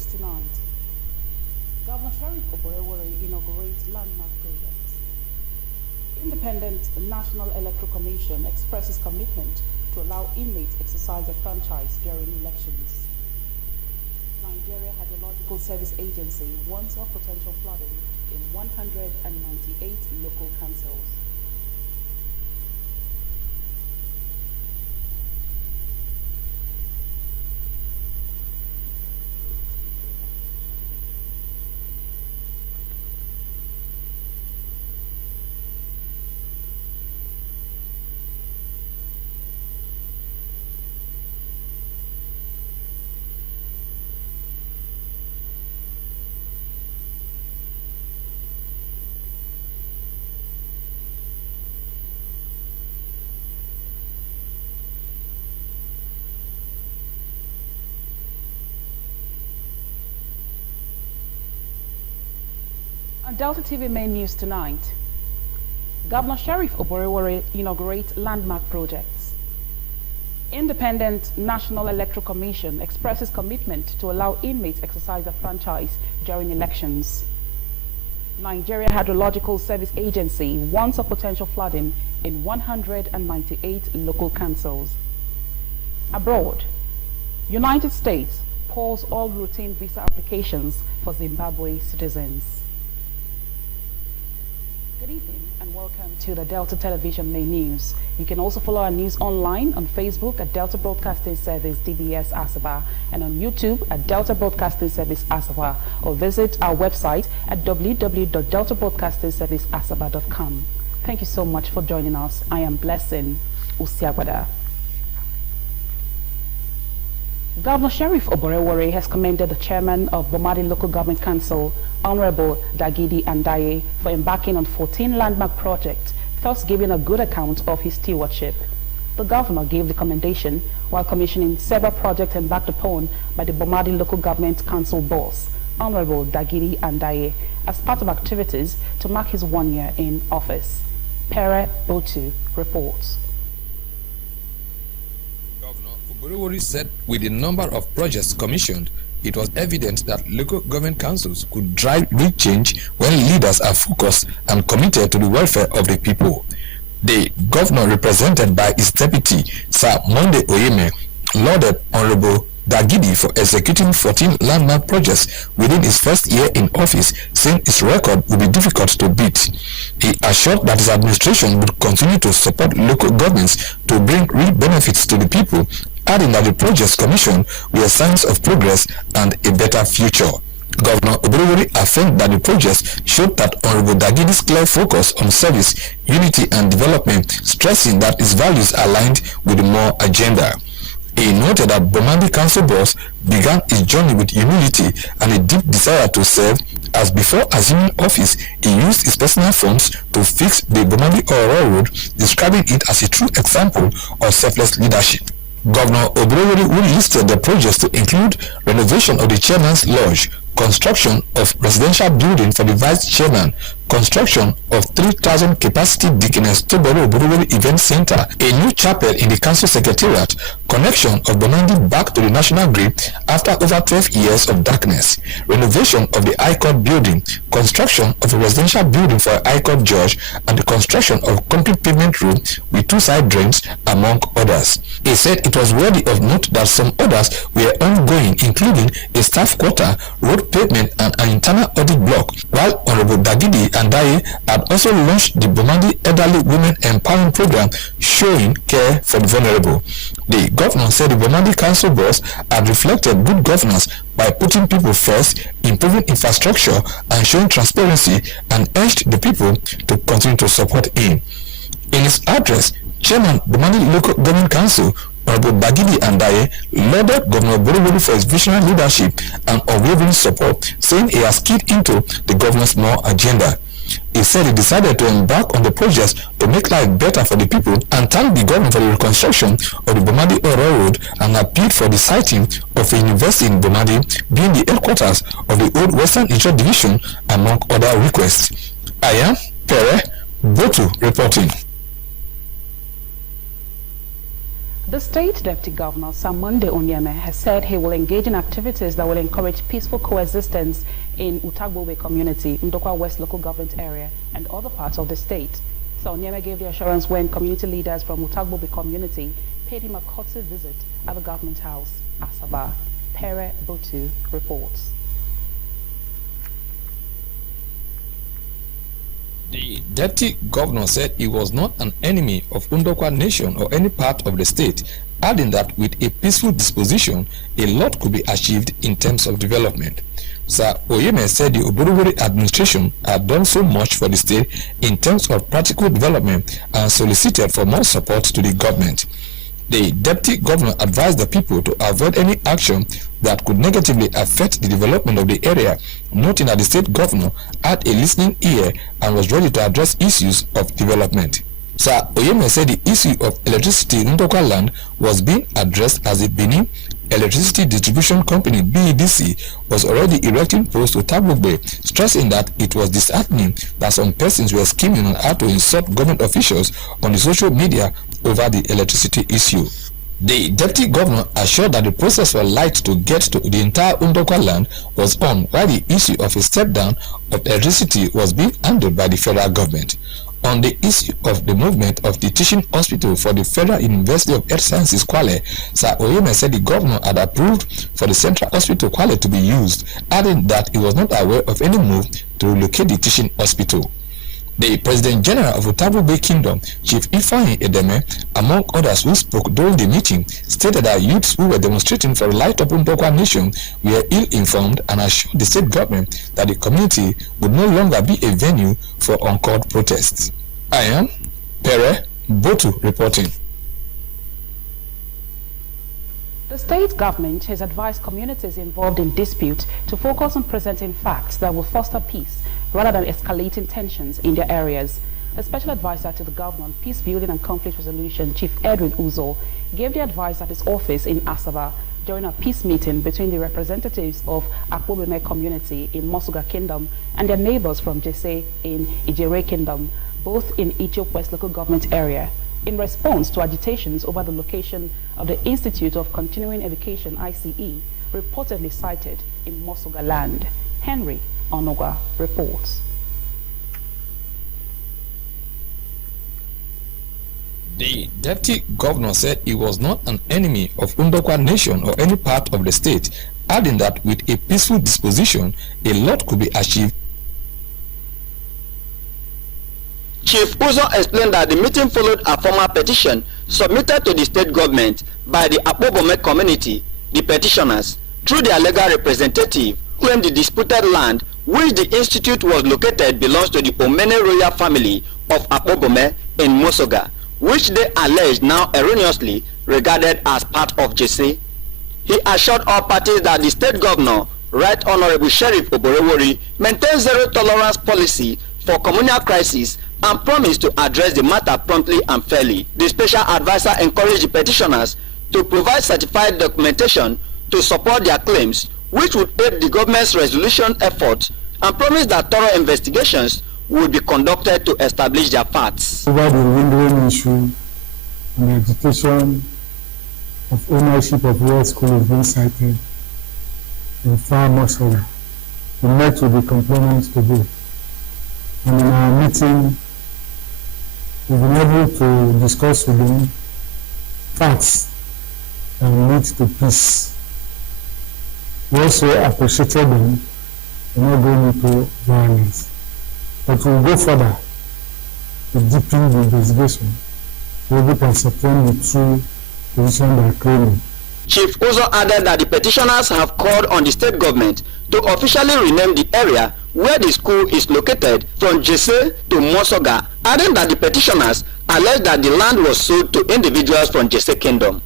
news tonight. Governor Sheriff Oborewori inaugurates landmark projects. Independent National Electoral Commission expresses commitment to allow inmates exercise their franchise during elections. Nigeria Hydrological Service Agency warns of potential flooding in 198 local councils. On Delta TV main news tonight, Governor Sheriff Oborewori inaugurates landmark projects. Independent National Electoral Commission expresses commitment to allow inmates exercise their franchise during elections. Nigeria Hydrological Service Agency warns of potential flooding in 198 local councils. Abroad, United States pause all routine visa applications for Zimbabwe citizens. Good evening and welcome to the Delta Television main news. You can also follow our news online on Facebook at Delta Broadcasting Service DBS Asaba and on YouTube at Delta Broadcasting Service Asaba, or visit our website at www.deltabroadcastingserviceasaba.com. Thank you so much for joining us. I am Blessing Usiagwada. Governor Sheriff Oborewori has commended the chairman of Bomadi Local Government Council, Honorable Dagidi Andaye, for embarking on 14 landmark projects, thus giving a good account of his stewardship. The governor gave the commendation while commissioning several projects embarked upon by the Bomadi Local Government Council boss, Honorable Dagidi Andaye, as part of activities to mark his 1 year in office. Pere Botu reports. Oborewori said with the number of projects commissioned, it was evident that local government councils could drive real change when leaders are focused and committed to the welfare of the people. The governor, represented by his deputy, Sir Monday Oyeme, lauded Honorable Dagidi for executing 14 landmark projects within his first year in office, saying his record would be difficult to beat. He assured that his administration would continue to support local governments to bring real benefits to the people, adding that the projects commissioned were signs of progress and a better future. Governor Oborewori affirmed that the projects showed that Honorable Dagidi's clear focus on service, unity and development, stressing that his values aligned with the more agenda. He noted that Bomadi Council boss began his journey with humility and a deep desire to serve, as before assuming office, he used his personal funds to fix the Bomadi Oro Road, describing it as a true example of selfless leadership. Governor Oborewori, who listed the projects to include renovation of the chairman's lodge, construction of residential building for the vice chairman, construction of 3,000 capacity Dickiness Toboro Oborewori Event Center, a new chapel in the council secretariat, connection of Bomadi back to the national grid after over 12 years of darkness, renovation of the High Court building, construction of a residential building for a High Court judge, and the construction of concrete pavement road with 2 side drains, among others. He said it was worthy of note that some others were ongoing, including a staff quarter, road pavement, and an internal audit block, while Honorable Dagidi Andaye had also launched the Bomadi Elderly Women Empowerment Program, showing care for the vulnerable. The governor said the Bomadi Council boss had reflected good governance by putting people first, improving infrastructure, and showing transparency, and urged the people to continue to support him. In his address, Chairman Bomadi Local Government Council, Honorable Dagidi Andaye, lauded Governor Oborewori for his visionary leadership and unwavering support, saying he has keyed into the governor's more agenda. He said he decided to embark on the projects to make life better for the people, and thanked the government for the reconstruction of the Bomadi Oro Road, and appealed for the siting of a university in Bomadi, being the headquarters of the old Western Intro Division, among other requests. I am Pere Botu reporting. The state deputy governor, Samonde Onyeme, has said he will engage in activities that will encourage peaceful coexistence in Utagbobe community, Ndokwa West local government area, and other parts of the state. So Onyeme gave the assurance when community leaders from Utagbobe community paid him a courtesy visit at the government house, Asaba. Pere Botu reports. The deputy governor said he was not an enemy of Ndokwa Nation or any part of the state, adding that with a peaceful disposition, a lot could be achieved in terms of development. Sir Oyeme said the Oborowori administration had done so much for the state in terms of practical development and solicited for more support to the government. The deputy governor advised the people to avoid any action that could negatively affect the development of the area, noting that the state governor had a listening ear and was ready to address issues of development. Sir Oyeme said the issue of electricity in Ndokwa land was being addressed as the Benin Electricity Distribution Company BEDC was already erecting posts to Utagbobe, stressing that it was disheartening that some persons were scheming on how to insult government officials on the social media over the electricity issue. The deputy governor assured that the process for light to get to the entire Ndokwa land was on, while the issue of a step down of electricity was being handled by the federal government. On the issue of the movement of the teaching hospital for the Federal University of Health Sciences Kwale, Sir Oyeme said the governor had approved for the Central Hospital Kwale to be used, adding that he was not aware of any move to relocate the teaching hospital. The President General of Utagbobe Kingdom, Chief Ifeanyi Edeme, among others who spoke during the meeting, stated that youths who were demonstrating for the light of Ndokwa Nation were ill-informed and assured the state government that the community would no longer be a venue for uncalled protests. I am Pere Botu reporting. The state government has advised communities involved in dispute to focus on presenting facts that will foster peace rather than escalating tensions in their areas. The special advisor to the governor on peace building and conflict resolution, Chief Edwin Uzo, gave the advice at his office in Asaba during a peace meeting between the representatives of Akpobeme community in Mosoga Kingdom and their neighbors from Jese in Ijere Kingdom, both in Ichop West local government area, in response to agitations over the location of the Institute of Continuing Education, ICE, reportedly sited in Mosoga land. Henry Onogwa reports. The deputy governor said he was not an enemy of Ndokwa Nation or any part of the state, adding that with a peaceful disposition, a lot could be achieved. Chief Uzo explained that the meeting followed a formal petition submitted to the state government by the Akpobome community. The petitioners, through their legal representative, claimed the disputed land which the institute was located belongs to the Omene royal family of Akpobome in Mosoga, which they alleged now erroneously regarded as part of Jesse. He assured all parties that the state governor, Right Honorable Sheriff Oborowori, maintains zero tolerance policy for communal crisis and promised to address the matter promptly and fairly. The special advisor encouraged the petitioners to provide certified documentation to support their claims, which would aid the government's resolution efforts, and promised that thorough investigations would be conducted to establish their facts. Over the windowing issue and the agitation of ownership of where school is being cited in Far Mosoga, we met with the complainants today, and in our meeting we've been able to discuss with them facts that lead to peace. We also appreciated them for not going into violence, but we'll go further to deepen the investigation so we can support the true position they are claiming. Chief Uzo added that the petitioners have called on the state government to officially rename the area where the school is located from Jesse to Mosoga, adding that the petitioners alleged that the land was sold to individuals from Jesse Kingdom.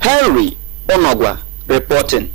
Henry Onogwa reporting.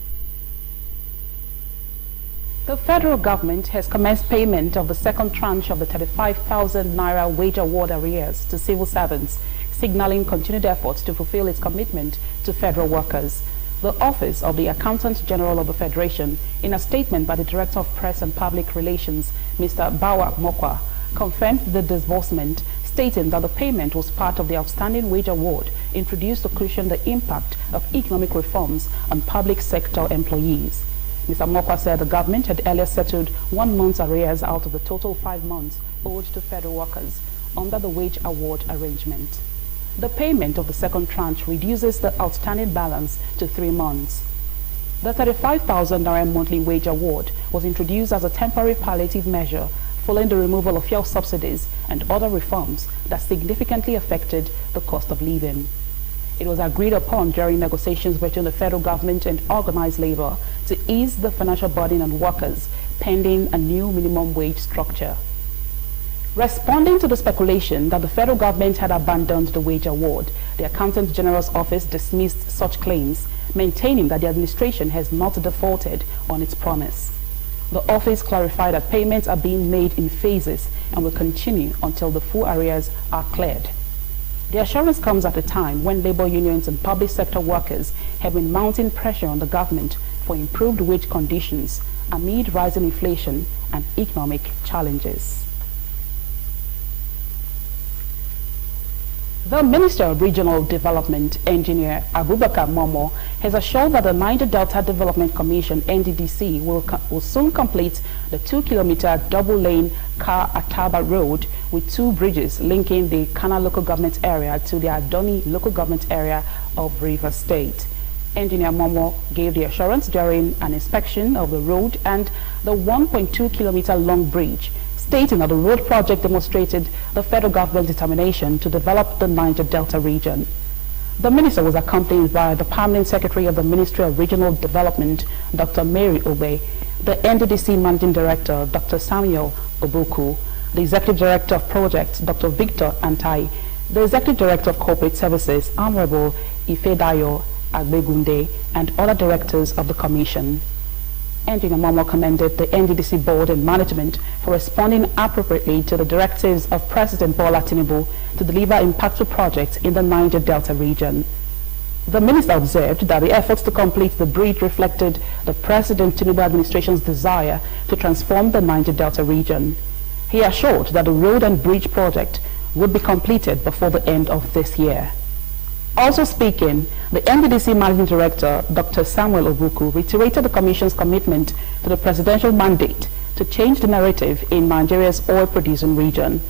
The federal government has commenced payment of the second tranche of the 35,000 Naira wage award arrears to civil servants, signaling continued efforts to fulfill its commitment to federal workers. The Office of the Accountant General of the Federation, in a statement by the Director of Press and Public Relations, Mr. Bawa Mokwa, confirmed the disbursement, stating that the payment was part of the outstanding wage award introduced to cushion the impact of economic reforms on public sector employees. Mr. Mokwa said the government had earlier settled 1 month's arrears out of the total 5 months owed to federal workers under the wage award arrangement. The payment of the second tranche reduces the outstanding balance to 3 months. The 35,000 Naira monthly wage award was introduced as a temporary palliative measure following the removal of fuel subsidies and other reforms that significantly affected the cost of living. It was agreed upon during negotiations between the federal government and organized labor to ease the financial burden on workers pending a new minimum wage structure. Responding to the speculation that the federal government had abandoned the wage award, the Accountant General's office dismissed such claims, maintaining that the administration has not defaulted on its promise. The office clarified that payments are being made in phases and will continue until the full arrears are cleared. The assurance comes at a time when labor unions and public sector workers have been mounting pressure on the government for improved wage conditions amid rising inflation and economic challenges. The Minister of Regional Development, Engineer Abubakar Momo, has assured that the Niger Delta Development Commission, NDDC, will soon complete the 2-kilometer double-lane Car-Ataba Road with 2 bridges linking the Kana local government area to the Adoni local government area of Rivers State. Engineer Momo gave the assurance during an inspection of the road and the 1.2-kilometer long bridge, stating that the road project demonstrated the federal government's determination to develop the Niger Delta region. The minister was accompanied by the Permanent Secretary of the Ministry of Regional Development, Dr. Mary Obe, the NDDC Managing Director, Dr. Samuel Obuku, the Executive Director of Projects, Dr. Victor Antai, the Executive Director of Corporate Services, Honorable Ifedayo Agbegunde, and other directors of the Commission. Engineer Momo commended the NDDC board and management for responding appropriately to the directives of President Bola Tinubu to deliver impactful projects in the Niger Delta region. The minister observed that the efforts to complete the bridge reflected the President Tinubu administration's desire to transform the Niger Delta region. He assured that the road and bridge project would be completed before the end of this year. Also speaking, the NDDC Managing Director, Dr. Samuel Obuku, reiterated the Commission's commitment to the presidential mandate to change the narrative in Nigeria's oil-producing region.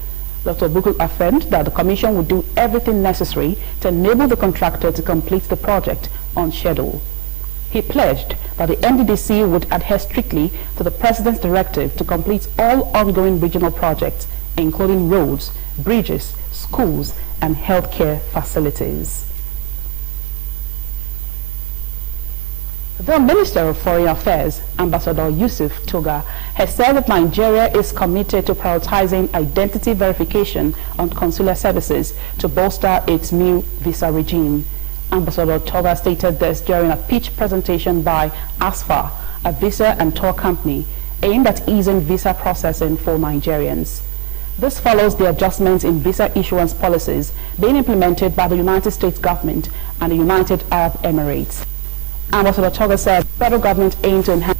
Dr. Obuku affirmed that the Commission would do everything necessary to enable the contractor to complete the project on schedule. He pledged that the NDDC would adhere strictly to the President's directive to complete all ongoing regional projects, including roads, bridges, schools, and healthcare facilities. The Minister of Foreign Affairs, Ambassador Yusuf Toga, has said that Nigeria is committed to prioritizing identity verification on consular services to bolster its new visa regime. Ambassador Toga stated this during a pitch presentation by ASFA, a visa and tour company aimed at easing visa processing for Nigerians. This follows the adjustments in visa issuance policies being implemented by the United States government and the United Arab Emirates. Ambassador Toga said the federal government aimed to enhance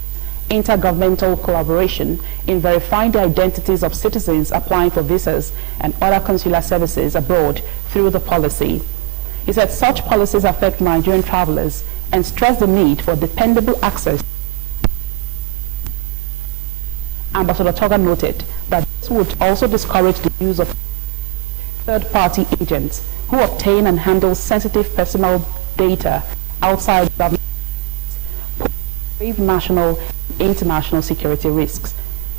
intergovernmental collaboration in verifying the identities of citizens applying for visas and other consular services abroad through the policy. He said such policies affect Nigerian travelers and stressed the need for dependable access. Ambassador Toga noted that this would also discourage the use of third-party agents who obtain and handle sensitive personal data outside government, grave national and international security risks.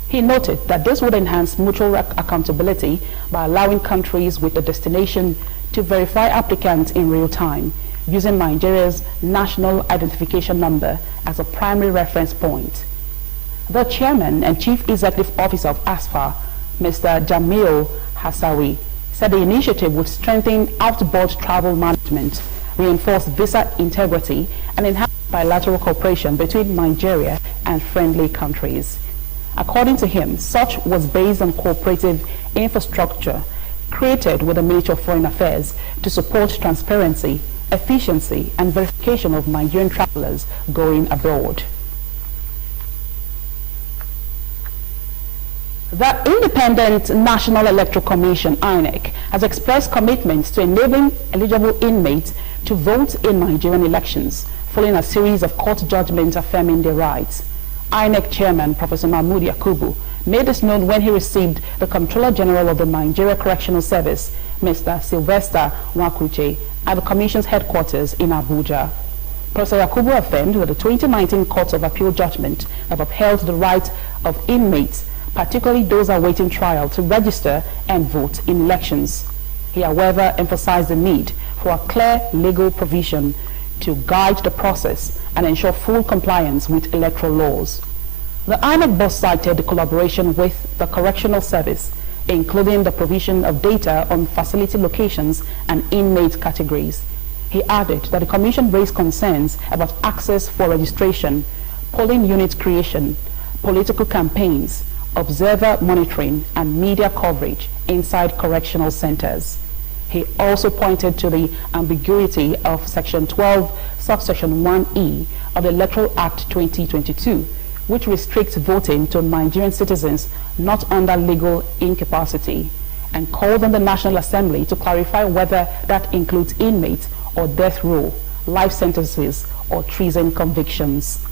He noted that this would enhance mutual accountability by allowing countries with a destination to verify applicants in real time, using Nigeria's national identification number as a primary reference point. The chairman and chief executive officer of ASFA, Mr. Jamil Hassawi, said the initiative would strengthen outboard travel management, reinforce visa integrity, and enhance bilateral cooperation between Nigeria and friendly countries. According to him, such was based on cooperative infrastructure created with the Ministry of Foreign Affairs to support transparency, efficiency, and verification of Nigerian travelers going abroad. The Independent National Electoral Commission, INEC, has expressed commitments to enabling eligible inmates to vote in Nigerian elections, following a series of court judgments affirming their rights. INEC Chairman Professor Mahmood Yakubu made this known when he received the Comptroller General of the Nigeria Correctional Service, Mr. Sylvester Nwakuche, at the Commission's headquarters in Abuja. Professor Yakubu affirmed that the 2019 Court of Appeal judgment have upheld the right of inmates, particularly those awaiting trial, to register and vote in elections. He, however, emphasized the need for a clear legal provision to guide the process and ensure full compliance with electoral laws. The INEC boss cited the collaboration with the Correctional Service, including the provision of data on facility locations and inmate categories. He added that the Commission raised concerns about access for registration, polling unit creation, political campaigns, observer monitoring, and media coverage inside correctional centers. He also pointed to the ambiguity of Section 12, subsection 1E of the Electoral Act 2022, which restricts voting to Nigerian citizens not under legal incapacity, and called on the National Assembly to clarify whether that includes inmates or death row, life sentences, or treason convictions.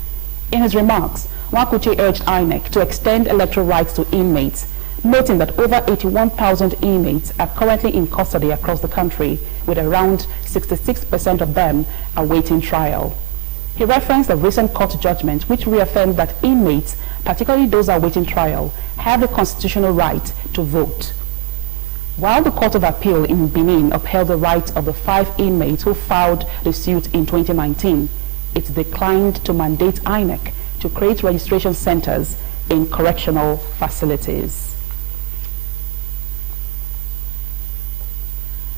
In his remarks, Nwakuche urged INEC to extend electoral rights to inmates, noting that over 81,000 inmates are currently in custody across the country, with around 66% of them awaiting trial. He referenced a recent court judgment which reaffirmed that inmates, particularly those awaiting trial, have the constitutional right to vote. While the Court of Appeal in Benin upheld the rights of the 5 inmates who filed the suit in 2019, it declined to mandate INEC to create registration centers in correctional facilities.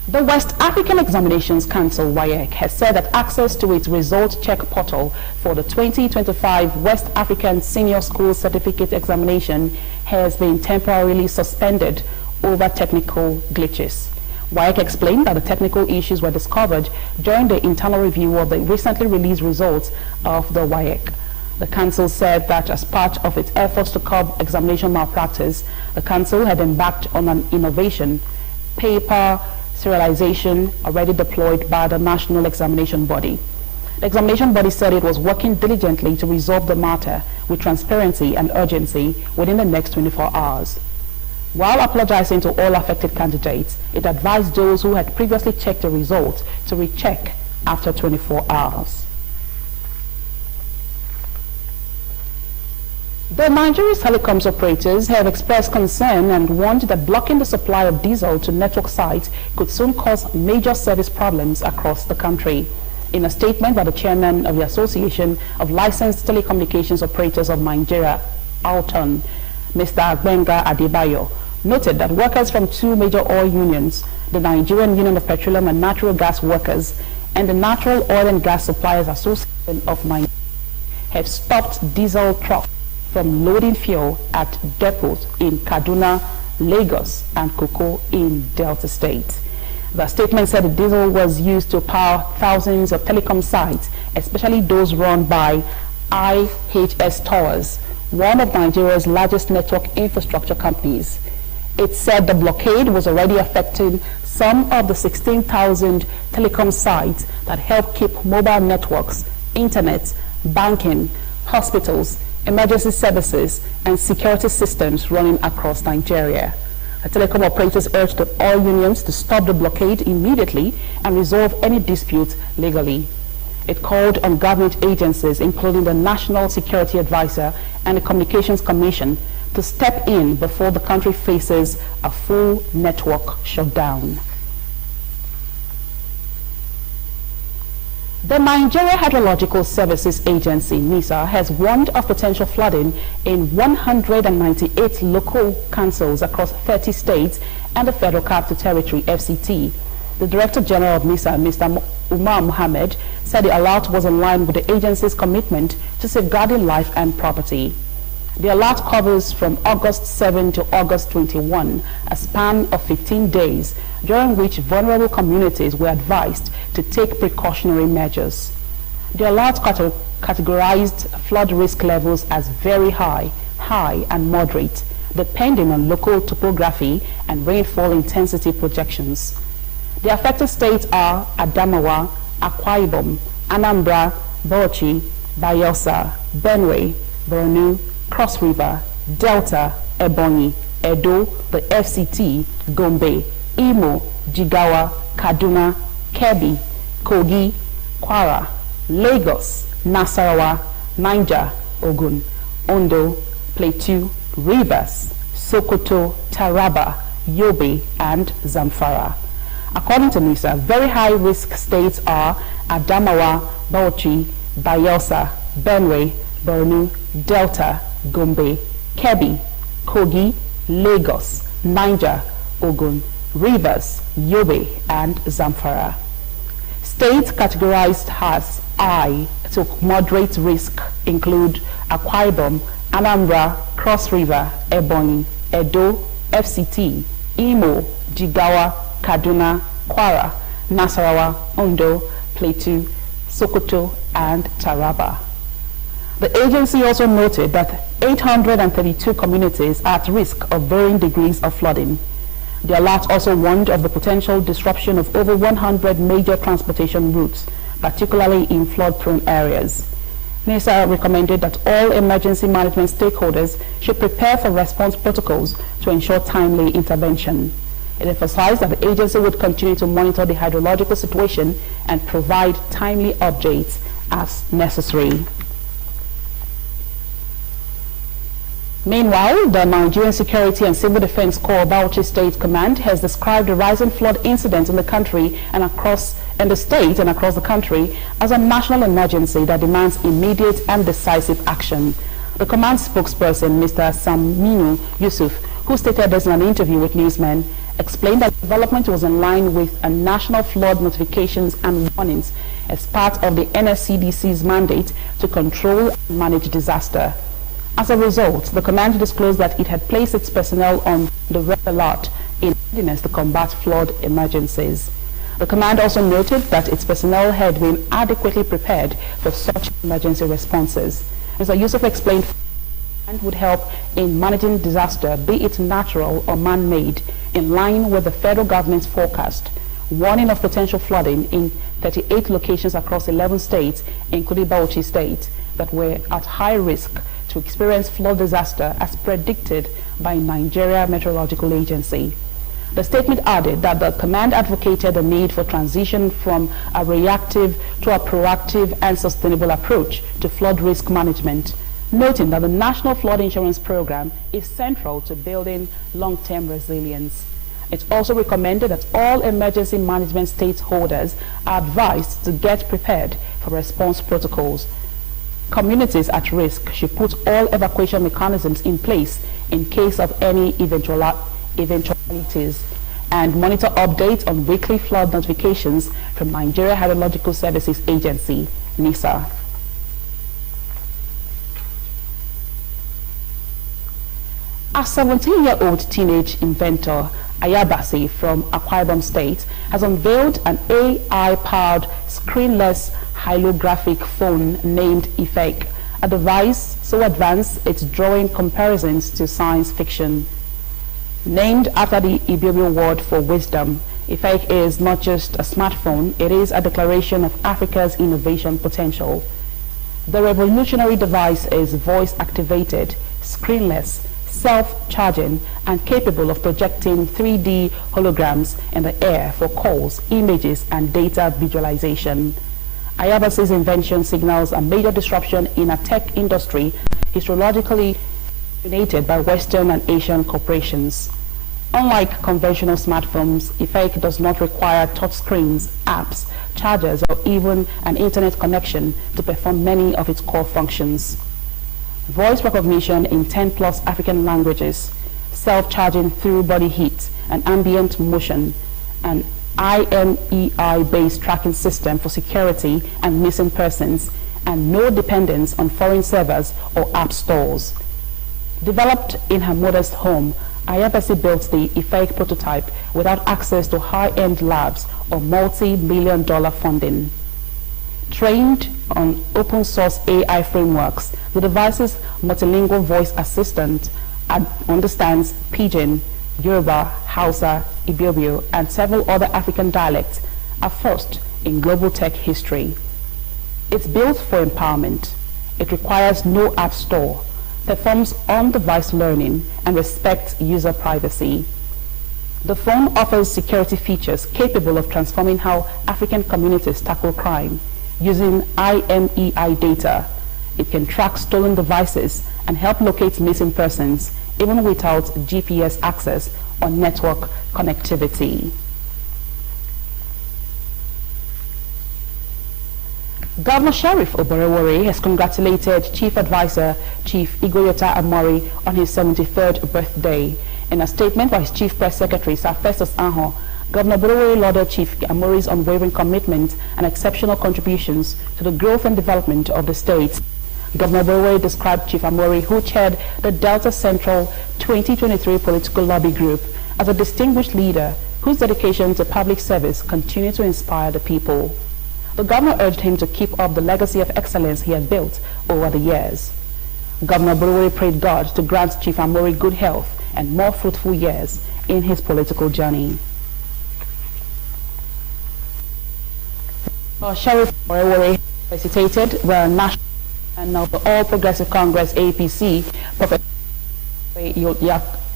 The West African Examinations Council, WAEC, has said that access to its result check portal for the 2025 West African Senior School Certificate Examination has been temporarily suspended over technical glitches. WAEC explained that the technical issues were discovered during the internal review of the recently released results of the WAEC. The council said that as part of its efforts to curb examination malpractice, the council had embarked on an innovation, paper serialization already deployed by the National Examination Body. The examination body said it was working diligently to resolve the matter with transparency and urgency within the next 24 hours. While apologizing to all affected candidates, it advised those who had previously checked the results to recheck after 24 hours. The Nigeria's telecoms operators have expressed concern and warned that blocking the supply of diesel to network sites could soon cause major service problems across the country. In a statement by the chairman of the Association of Licensed Telecommunications Operators of Nigeria, ALTON, Mr. Agbenga Adebayo, noted that workers from 2 major oil unions, the Nigerian Union of Petroleum and Natural Gas Workers and the Natural Oil and Gas Suppliers Association of Nigeria, have stopped diesel trucks from loading fuel at depots in Kaduna, Lagos, and Koko in Delta State. The statement said the diesel was used to power thousands of telecom sites, especially those run by IHS Towers, one of Nigeria's largest network infrastructure companies. It said the blockade was already affecting some of the 16,000 telecom sites that help keep mobile networks, internet, banking, hospitals, emergency services, and security systems running across Nigeria. The telecom operators urged the oil unions to stop the blockade immediately and resolve any dispute legally. It called on government agencies, including the National Security Advisor and the Communications Commission, to step in before the country faces a full network shutdown. The Nigeria Hydrological Services Agency, NISA, has warned of potential flooding in 198 local councils across 30 states and the Federal Capital Territory, FCT. The Director General of NISA, Mr. Umar Mohammed, said the alert was in line with the agency's commitment to safeguarding life and property. The alert covers from August 7 to August 21, a span of 15 days, during which vulnerable communities were advised to take precautionary measures. The alert categorized flood risk levels as very high, high, and moderate, depending on local topography and rainfall intensity projections. The affected states are Adamawa, Akwa Ibom, Anambra, Bauchi, Bayelsa, Benue, Borno, Cross River, Delta, Ebonyi, Edo, the FCT, Gombe, Imo, Jigawa, Kaduna, Kebbi, Kogi, Kwara, Lagos, Nasarawa, Niger, Ogun, Ondo, Plateau, Rivers, Sokoto, Taraba, Yobe, and Zamfara. According to NISA, very high-risk states are Adamawa, Bauchi, Bayelsa, Benue, Borno, Delta, Gombe, Kebbi, Kogi, Lagos, Niger, Ogun, Rivers, Yobe, and Zamfara. States categorized as I to moderate risk include Akwa Ibom, Anambra, Cross River, Ebonyi, Edo, FCT, Imo, Jigawa, Kaduna, Kwara, Nasarawa, Ondo, Plateau, Sokoto, and Taraba. The agency also noted that 832 communities are at risk of varying degrees of flooding. The alert also warned of the potential disruption of over 100 major transportation routes, particularly in flood-prone areas. NISA recommended that all emergency management stakeholders should prepare for response protocols to ensure timely intervention. It emphasized that the agency would continue to monitor the hydrological situation and provide timely updates as necessary. Meanwhile, the Nigerian Security and Civil Defense Corps Bauchi State Command has described the rising flood incidents in the country and across the country as a national emergency that demands immediate and decisive action. The command spokesperson, Mr. Saminu Yusuf, who stated this in an interview with newsmen, explained that the development was in line with a national flood notifications and warnings as part of the NSCDC's mandate to control and manage disaster. As a result, the command disclosed that it had placed its personnel on the red alert in readiness to combat flood emergencies. The command also noted that its personnel had been adequately prepared for such emergency responses. Mr. Yusuf explained and would help in managing disaster, be it natural or man-made, in line with the federal government's forecast, warning of potential flooding in 38 locations across 11 states, including Bauchi State, that were at high risk to experience flood disaster as predicted by Nigeria Meteorological Agency. The statement added that the command advocated the need for transition from a reactive to a proactive and sustainable approach to flood risk management, noting that the National Flood Insurance Program is central to building long-term resilience. It also recommended that all emergency management stakeholders are advised to get prepared for response protocols. Communities at risk should put all evacuation mechanisms in place in case of any eventualities and monitor updates on weekly flood notifications from Nigeria Hydrological Services Agency, NISA. A 17-year-old teenage inventor, Ayabasi from Akwa Ibom State, has unveiled an AI-powered screenless holographic phone named Ifek, a device so advanced it's drawing comparisons to science fiction. Named after the Ibibio word for wisdom, Ifek is not just a smartphone, it is a declaration of Africa's innovation potential. The revolutionary device is voice-activated, screenless, self-charging, and capable of projecting 3D holograms in the air for calls, images, and data visualization. Ayabasi's invention signals a major disruption in a tech industry historically dominated by Western and Asian corporations. Unlike conventional smartphones, Ifek does not require touchscreens, apps, chargers, or even an internet connection to perform many of its core functions. Voice recognition in 10+ African languages, self-charging through body heat and ambient motion, an IMEI-based tracking system for security and missing persons, and no dependence on foreign servers or app stores. Developed in her modest home, Ayabasi built the Ifek prototype without access to high-end labs or multi-million-dollar funding. Trained on open-source AI frameworks, the device's multilingual voice assistant understands Pidgin, Yoruba, Hausa, Ibibio, and several other African dialects, are first in global tech history. It's built for empowerment. It requires no app store, performs on-device learning, and respects user privacy. The phone offers security features capable of transforming how African communities tackle crime. Using IMEI data, it can track stolen devices and help locate missing persons, even without GPS access or network connectivity. Governor Sheriff Oborevwori has congratulated Chief Advisor Chief Igoyota Amori on his 73rd birthday. In a statement by his Chief Press Secretary, Sir Festus Anho, Governor Oborevwori lauded Chief Amori's unwavering commitment and exceptional contributions to the growth and development of the state. Governor Oborevwori described Chief Amori, who chaired the Delta Central 2023 political lobby group, as a distinguished leader whose dedication to public service continued to inspire the people. The governor urged him to keep up the legacy of excellence he had built over the years. Governor Oborevwori prayed God to grant Chief Amori good health and more fruitful years in his political journey. Sheriff Oborevwori felicitated the National and of the All Progressive Congress APC, Professor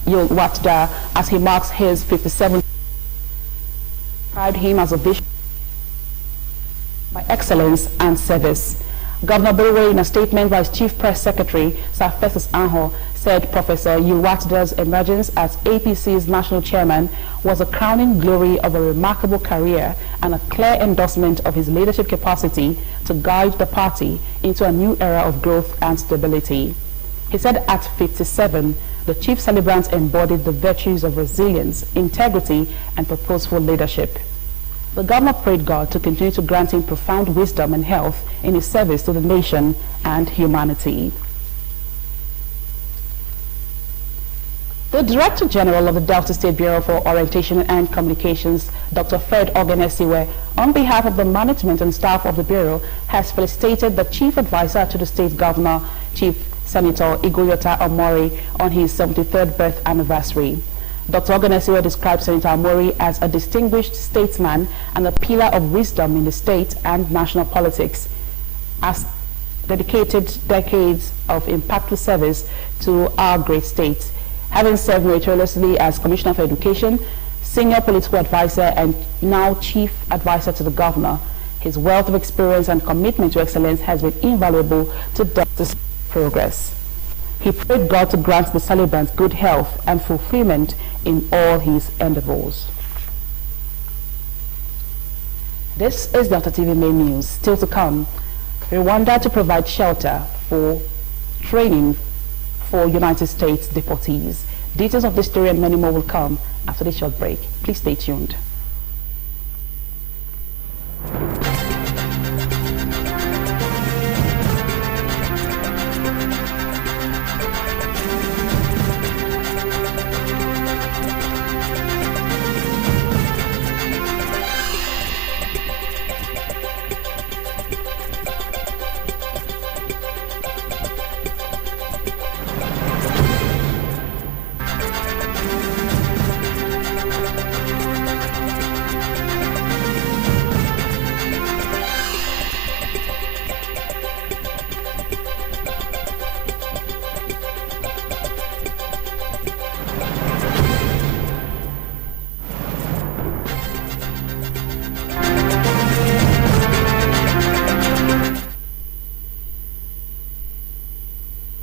Yulwatda, as he marks his 57th. Described him as a vision by excellence and service. Governor Oborevwori, in a statement by his Chief Press Secretary, Sir Festus Anho, said Professor Yulwatda's emergence as APC's national chairman was a crowning glory of a remarkable career and a clear endorsement of his leadership capacity to guide the party into a new era of growth and stability. He said at 57, the chief celebrant embodied the virtues of resilience, integrity, and purposeful leadership. The governor prayed God to continue to grant him profound wisdom and health in his service to the nation and humanity. The Director General of the Delta State Bureau for Orientation and Communications, Dr. Fred Ogenesiwe, on behalf of the management and staff of the Bureau, has felicitated the Chief Advisor to the State Governor, Chief Senator Igoyota Amori, on his 73rd birth anniversary. Dr. Ogenesiwe described Senator Amori as a distinguished statesman and a pillar of wisdom in the state and national politics, as dedicated decades of impactful service to our great state. Having served meritoriously as Commissioner for Education, Senior Political Advisor, and now Chief Advisor to the Governor, his wealth of experience and commitment to excellence has been invaluable to Delta's progress. He prayed God to grant the celebrant good health and fulfillment in all his endeavors. This is Delta TV Main News. Still to come, Rwanda to provide shelter for training for United States deportees. Details of this story and many more will come after this short break. Please stay tuned.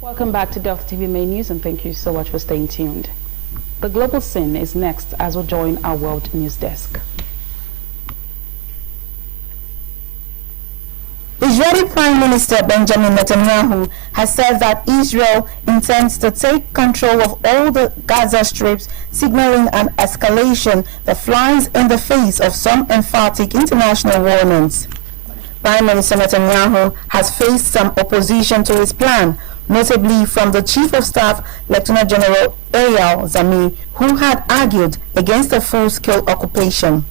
Welcome back to Delta TV Main News, and thank you so much for staying tuned. The global scene is next as we join our World News Desk. Israeli Prime Minister Benjamin Netanyahu has said that Israel intends to take control of all the Gaza Strip, signaling an escalation that flies in the face of some emphatic international warnings. Prime Minister Netanyahu has faced some opposition to his plan, notably from the Chief of Staff, Lieutenant General Eyal Zamir, who had argued against a full-scale occupation.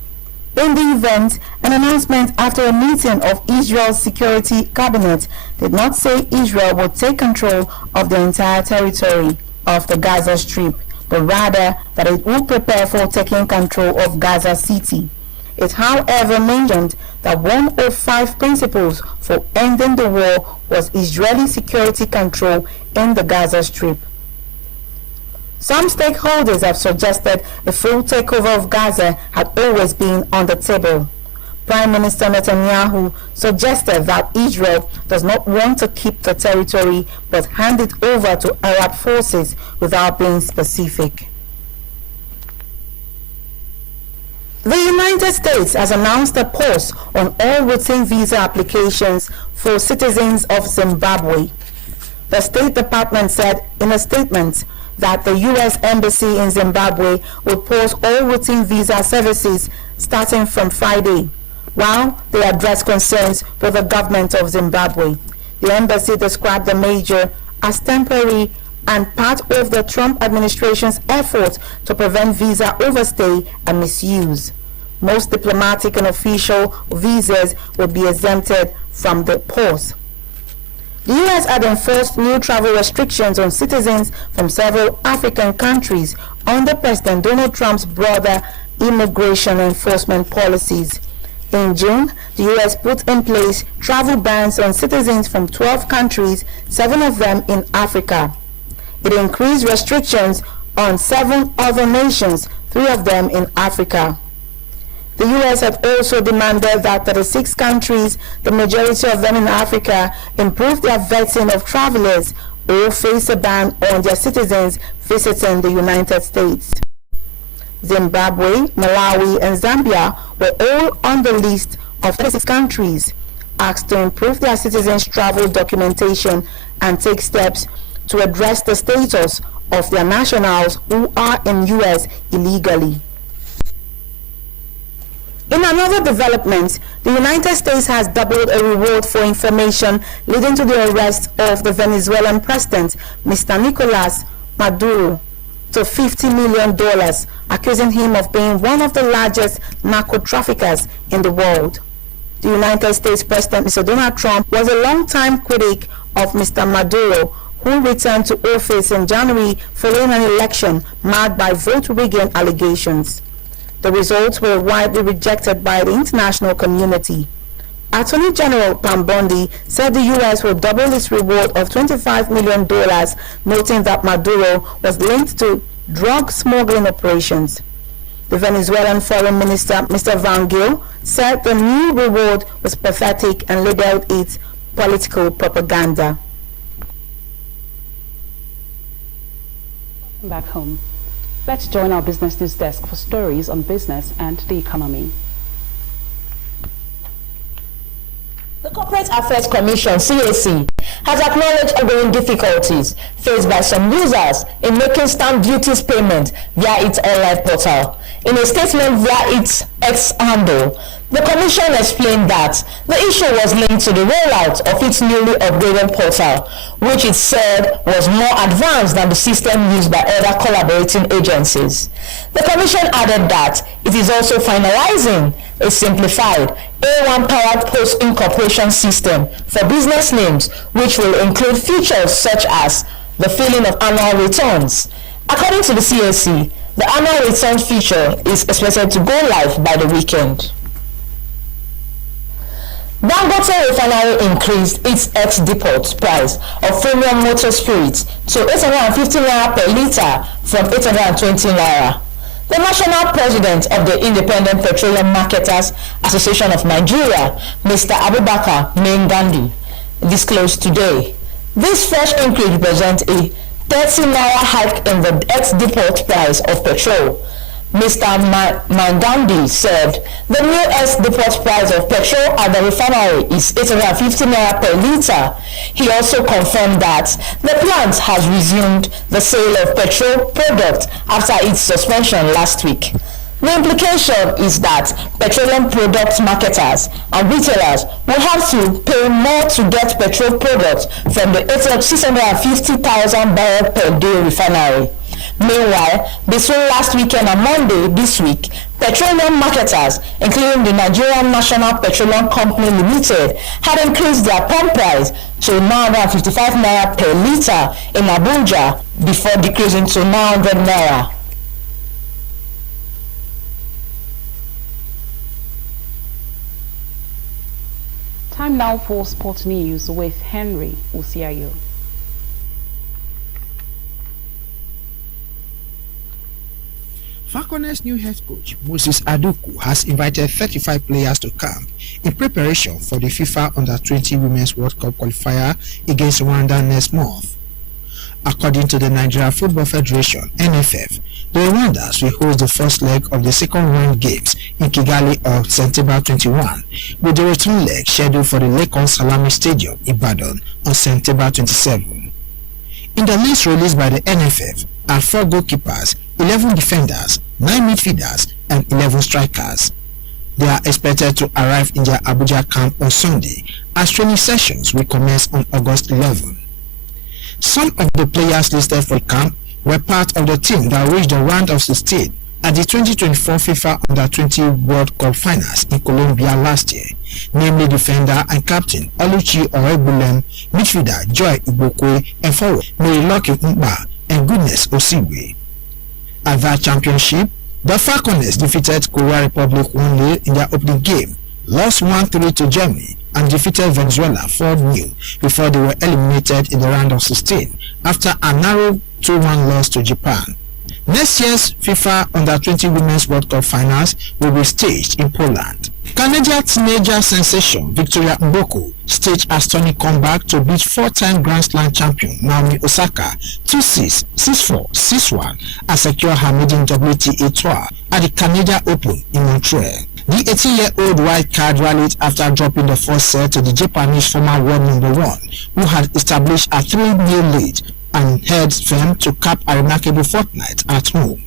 In the event, an announcement after a meeting of Israel's security cabinet did not say Israel would take control of the entire territory. of the Gaza Strip, but rather that it would prepare for taking control of Gaza City. It, however, mentioned that one of 5 principles for ending the war was Israeli security control in the Gaza Strip. Some stakeholders have suggested a full takeover of Gaza had always been on the table. Prime Minister Netanyahu suggested that Israel does not want to keep the territory but hand it over to Arab forces without being specific. The United States has announced a pause on all routine visa applications for citizens of Zimbabwe. The State Department said in a statement that the U.S. Embassy in Zimbabwe would pause all routine visa services starting from Friday, while they address concerns with the government of Zimbabwe. The embassy described the measure as temporary and part of the Trump administration's effort to prevent visa overstay and misuse. Most diplomatic and official visas will be exempted from the pause. The U.S. had enforced new travel restrictions on citizens from several African countries under President Donald Trump's broader immigration enforcement policies. In June, the U.S. put in place travel bans on citizens from 12 countries, 7 of them in Africa. It increased restrictions on 7 other nations, 3 of them in Africa. The U.S. had also demanded that 36 countries, the majority of them in Africa, improve their vetting of travelers or face a ban on their citizens visiting the United States. Zimbabwe, Malawi, and Zambia were all on the list of 36 countries asked to improve their citizens' travel documentation and take steps to address the status of their nationals who are in U.S. illegally. In another development, the United States has doubled a reward for information leading to the arrest of the Venezuelan president, Mr. Nicolas Maduro, to $50 million, accusing him of being one of the largest narco-traffickers in the world. The United States President, Mr. Donald Trump, was a longtime critic of Mr. Maduro, who returned to office in January following an election marked by vote-rigging allegations. The results were widely rejected by the international community. Attorney General Pam Bondi said the U.S. will double its reward of $25 million, noting that Maduro was linked to drug smuggling operations. The Venezuelan Foreign Minister, Mr. Van Gil, said the new reward was pathetic and labeled it political propaganda. Back home. Let's join our business news desk for stories on business and the economy. The Corporate Affairs Commission, CAC, has acknowledged ongoing difficulties faced by some users in making stamp duties payment via its online portal. In a statement via its X handle, the Commission explained that the issue was linked to the rollout of its newly upgraded portal, which it said was more advanced than the system used by other collaborating agencies. The Commission added that it is also finalizing a simplified A1-powered post-incorporation system for business names, which will include features such as the filing of annual returns. According to the CAC, the annual returns feature is expected to go live by the weekend. Dangote Refinery increased its ex-depot price of premium motor spirits to 850 naira per litre from 820 naira. The national president of the Independent Petroleum Marketers Association of Nigeria, Mr. Abubakar Main-Gandhi, disclosed today. This fresh increase represents a 30 naira hike in the ex-depot price of petrol. Mr. Main-Gandhi said the new ex-depot price of petrol at the refinery is 850 naira per litre. He also confirmed that the plant has resumed the sale of petrol products after its suspension last week. The implication is that petroleum product marketers and retailers will have to pay more to get petrol products from the 650,000 barrel per day refinery. Meanwhile, between last weekend and Monday this week, petroleum marketers, including the Nigerian National Petroleum Company Limited, had increased their pump price to 955 naira per litre in Abuja before decreasing to 900 naira. Time now for sports news with Henry Usiayo. Falconers' new head coach, Moses Aduku, has invited 35 players to camp in preparation for the FIFA Under-20 Women's World Cup qualifier against Rwanda next month. According to the Nigeria Football Federation, NFF, the Rwandans will host the first leg of the second round games in Kigali on September 21, with the return leg scheduled for the Lekon Salami Stadium, Ibadan, on September 27. In the list released by the NFF are 4 goalkeepers, 11 defenders, 9 midfielders, and 11 strikers. They are expected to arrive in their Abuja camp on Sunday, as training sessions will commence on August 11. Some of the players listed for camp were part of the team that reached the round of 16 at the 2024 FIFA Under-20 World Cup Finals in Colombia last year, namely defender and captain Oluchi Orebulem, midfielder Joy Igbokwe, and forward Meriloke Mba and Goodness Osigwe. At that championship, the Falconers defeated Korea Republic 1-0 in their opening game, lost 1-3 to Germany, and defeated Venezuela 4-0 before they were eliminated in the round of 16 after a narrow 2-1 loss to Japan. Next year's FIFA Under-20 Women's World Cup Finals will be staged in Poland. Canadian teenager sensation Victoria Mboko staged a stunning comeback to beat 4-time Grand Slam champion Naomi Osaka 2-6, 6-4, 6-1 and secure her maiden WTA tour at the Canadian Open in Montreal. The 18-year-old white card rallied after dropping the first set to the Japanese former world number 1, who had established a 3-0 lead and held firm to cap a remarkable fortnight at home.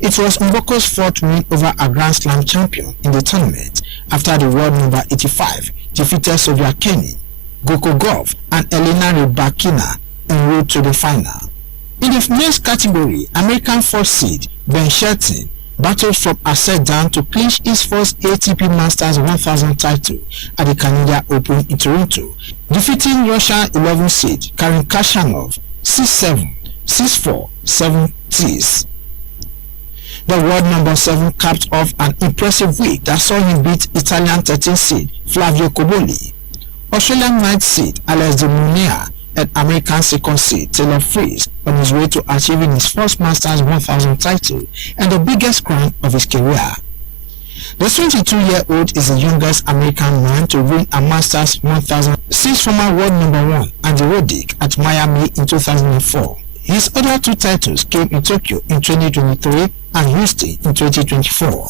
It was Mboko's 4th win over a Grand Slam champion in the tournament after the world number 85 defeated Sofia Kenin, Goko Gauff and Elena Rybakina en route to the final. In the men's category, American 4th seed Ben Shelton battled from a set down to clinch his first ATP Masters 1000 title at the Canadian Open in Toronto, defeating Russian 11th seed Karen Khachanov 6-7, 6-4, 7-6. The world number 7 capped off an impressive week that saw him beat Italian 13th seed Flavio Cobolli, Australian 9th seed Alex de Minaur, and American 2nd seed Taylor Fritz on his way to achieving his first Masters 1000 title and the biggest crown of his career. The 22-year-old is the youngest American man to win a Masters 1000 since former world number 1 Andy Roddick at Miami in 2004. His other 2 titles came in Tokyo in 2023 and Houston in 2024.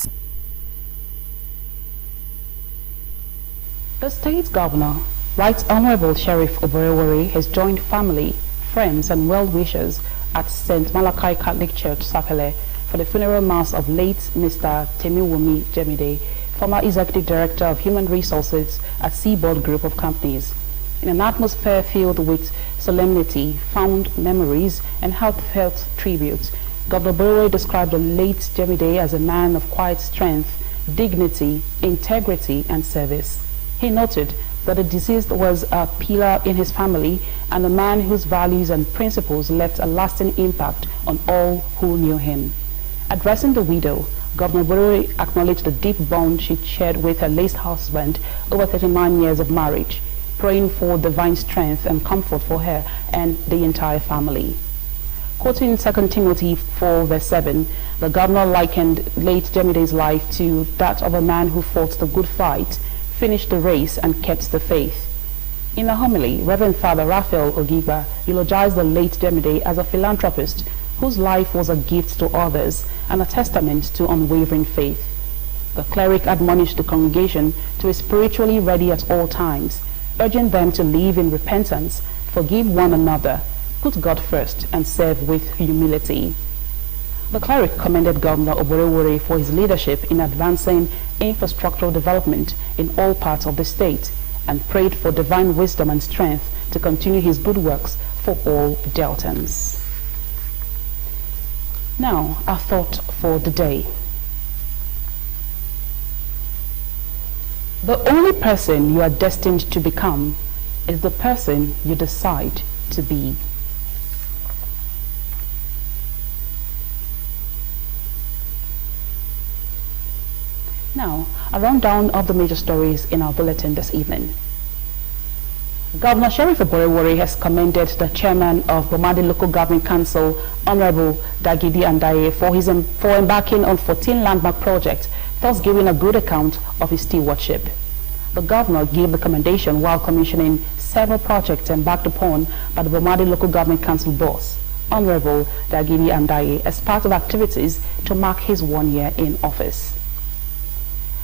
The state governor, Right Honorable Sheriff Oborewori, has joined family, friends and well-wishers at St. Malachi Catholic Church, Sapele, for the funeral mass of late Mr. Temiwumi Jemide, former Executive Director of Human Resources at Seaboard Group of Companies. In an atmosphere filled with solemnity, fond memories and heartfelt tributes, Governor Oborewori described the late Jemide as a man of quiet strength, dignity, integrity and service. He noted that the deceased was a pillar in his family and a man whose values and principles left a lasting impact on all who knew him. Addressing the widow, Governor Oborewori acknowledged the deep bond she shared with her late husband over 39 years of marriage, praying for divine strength and comfort for her and the entire family. Quoting 2 Timothy 4 verse 7, the governor likened late Jemide's life to that of a man who fought the good fight, finished the race and kept the faith. In a homily, Reverend Father Raphael Ogigba eulogized the late Jemide as a philanthropist whose life was a gift to others and a testament to unwavering faith. The cleric admonished the congregation to be spiritually ready at all times, urging them to live in repentance, forgive one another, put God first, and serve with humility. The cleric commended Governor Oborewori for his leadership in advancing infrastructural development in all parts of the state and prayed for divine wisdom and strength to continue his good works for all Deltans. Now, our thought for the day. The only person you are destined to become is the person you decide to be. Now, a rundown of the major stories in our bulletin this evening. Governor Sheriff Oborevwori has commended the chairman of Bomadi Local Government Council, Honorable Dagidi Andaye, for embarking on 14 landmark projects, thus giving a good account of his stewardship. The governor gave the commendation while commissioning several projects embarked upon by the Bomadi Local Government Council boss, Honorable Dagidi Andaye, as part of activities to mark his 1 year in office.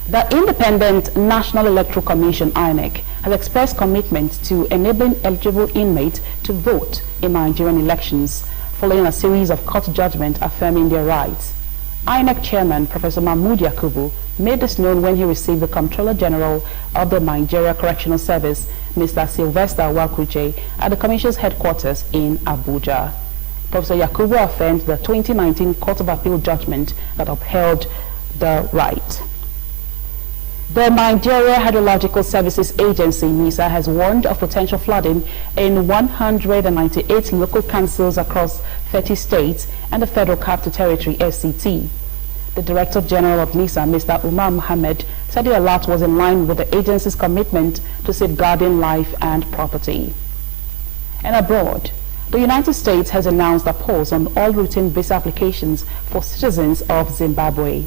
The Independent National Electoral Commission, INEC, has expressed commitment to enabling eligible inmates to vote in Nigerian elections, following a series of court judgments affirming their rights. INEC Chairman Professor Mahmood Yakubu made this known when he received the Comptroller General of the Nigeria Correctional Service, Mr. Sylvester Wakuche, at the Commission's headquarters in Abuja. Professor Yakubu affirmed the 2019 Court of Appeal judgment that upheld the right. The Nigeria Hydrological Services Agency, NISA, has warned of potential flooding in 198 local councils across 30 states and the Federal Capital Territory, FCT. The Director General of NISA, Mr. Umar Mohammed, said the alert was in line with the agency's commitment to safeguarding life and property. And abroad, the United States has announced a pause on all routine visa applications for citizens of Zimbabwe.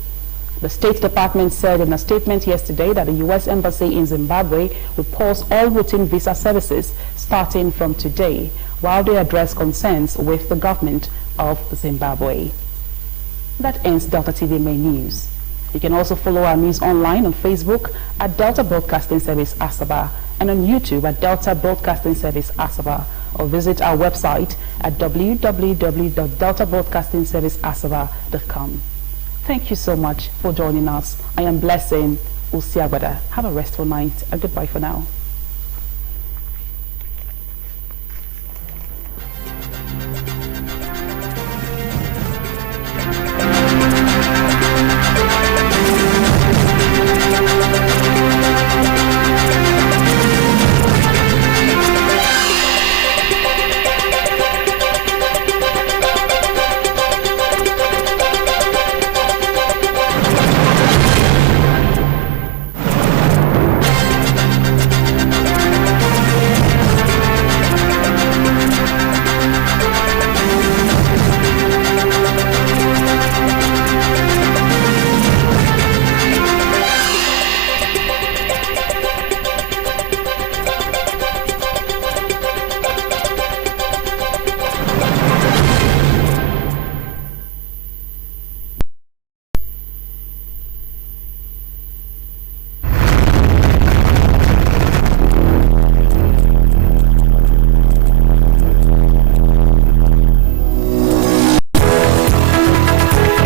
The State Department said in a statement yesterday that the U.S. Embassy in Zimbabwe will pause all routine visa services starting from today, while they address concerns with the government of Zimbabwe. That ends Delta TV Main News. You can also follow our news online on Facebook at Delta Broadcasting Service Asaba and on YouTube at Delta Broadcasting Service Asaba, or visit our website at www.deltabroadcastingserviceasaba.com. Thank you so much for joining us. I am Blessing Usiagbada. Have a restful night and goodbye for now.